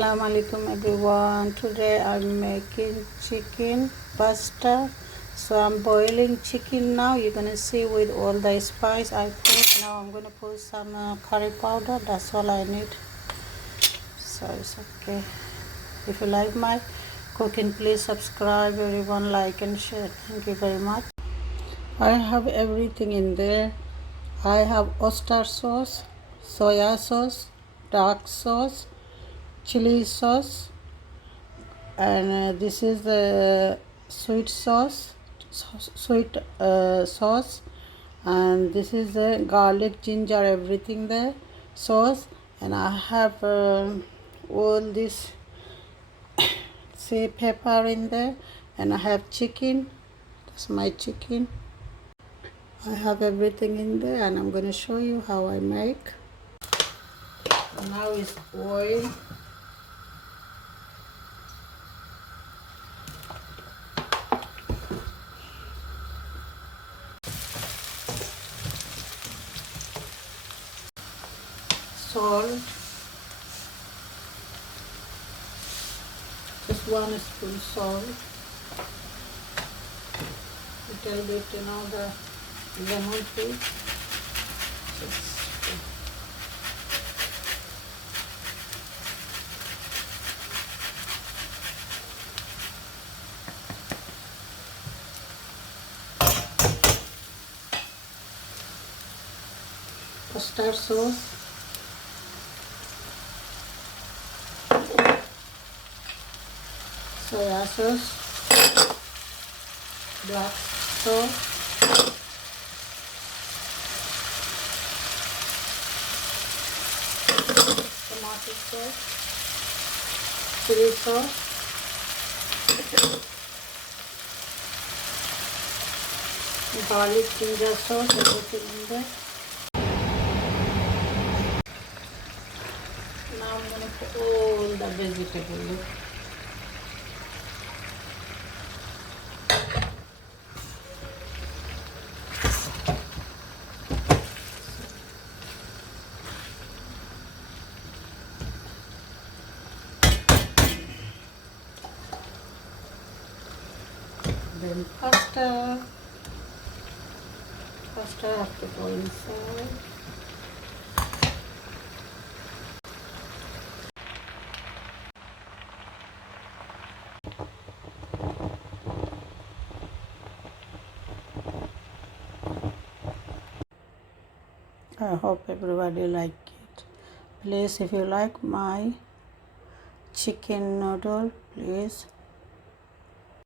Assalamu alaikum everyone. Today I'm making chicken pasta. So I'm boiling chicken now. You're gonna see with all the spice I put. Now I'm gonna put some curry powder. That's all I need. So it's okay. If you like my cooking, please subscribe everyone, like and share. Thank you very much. I have everything in there. I have oyster sauce, soya sauce, dark sauce, chili sauce, and this is the sweet sauce, sauce, and this is the garlic, ginger, everything there sauce. And I have all this say pepper in there, and I have chicken. That's my chicken. I have everything in there, and I'm going to show you how I make. Now it's oil. Salt, just 1 spoon salt, little bit, the lemon juice. Oyster sauce, soya sauce, black sauce, tomato sauce, chili sauce, garlic, ginger sauce, everything in there. Now I'm going to put all the vegetables. Then pasta have to go inside. I hope everybody like it. Please, if you like my chicken noodle, please